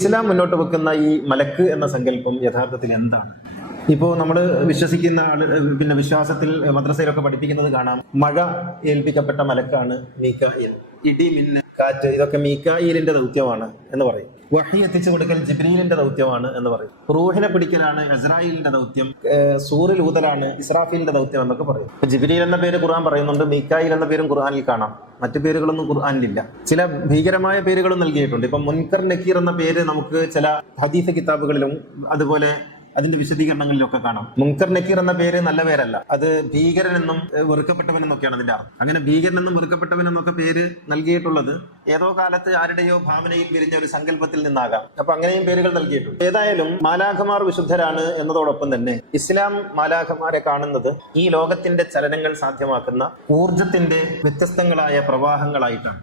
ഇസ്ലാം മുന്നോട്ട് വെക്കുന്ന ഈ മലക്ക് എന്ന സങ്കല്പം യഥാർത്ഥത്തിൽ എന്താണ്? ഇപ്പോൾ നമ്മൾ വിശ്വസിക്കുന്ന പിന്നെ വിശ്വാസത്തിൽ മദ്രസയിലൊക്കെ പഠിപ്പിക്കുന്നത് കാണാം, മഴ ഏൽപ്പിക്കപ്പെട്ട മലക്കാണ് മീകായിൽ. ഇടി, മിന്നൽ, കാറ്റ് ഇതൊക്കെ മീകായിലിന്റെ ദൗത്യമാണ് എന്ന് പറയും. വഹി എത്തിച്ചു കൊടുക്കൽ ജിബ്രീലിന്റെ ദൗത്യമാണ് എന്ന് പറയും. റൂഹിനെ പിടിക്കലാണ് ഇസ്രായേലിന്റെ ദൗത്യം, സൂറിൽ ഊതലാണ് ഇസ്രാഫീലിന്റെ ദൗത്യം എന്നൊക്കെ പറയും. ജിബ്രീൽ എന്ന പേര് ഖുർആൻ പറയുന്നുണ്ട്, മീകായിൽ എന്ന പേരും ഖുർആനിൽ കാണാം. മറ്റു പേരുകളൊന്നും ഖുർആനിലില്ല. ചില ഭീകരമായ പേരുകളും നൽകിയിട്ടുണ്ട്. ഇപ്പൊ മുൻകർ നക്കീർ എന്ന പേര് നമുക്ക് ചില ഹദീസ് കിതാബുകളിലും അതുപോലെ അതിന്റെ വിശദീകരണങ്ങളിലൊക്കെ കാണാം. മുൻകർ നക്കീർ എന്ന പേര് നല്ല പേരല്ല, അത് ഭീകരനെന്നും വെറുക്കപ്പെട്ടവനെന്നൊക്കെയാണ് അതിന്റെ അർത്ഥം. അങ്ങനെ ഭീകരനെന്നും വെറുക്കപ്പെട്ടവനെന്നൊക്കെ പേര് നൽകിയിട്ടുള്ളത് ഏതോ കാലത്ത് ആരുടെയോ ഭാവനയിൽ വിരിഞ്ഞ ഒരു സങ്കല്പത്തിൽ നിന്നാകാം. അപ്പൊ അങ്ങനെയും പേരുകൾ നൽകിയിട്ടുണ്ട്. ഏതായാലും മാലാഖമാർ വിശുദ്ധരാണ് എന്നതോടൊപ്പം തന്നെ ഇസ്ലാം മാലാഖമാരെ കാണുന്നത് ഈ ലോകത്തിന്റെ ചലനങ്ങൾ സാധ്യമാക്കുന്ന ഊർജത്തിന്റെ വ്യത്യസ്തങ്ങളായ പ്രവാഹങ്ങളായിട്ടാണ്.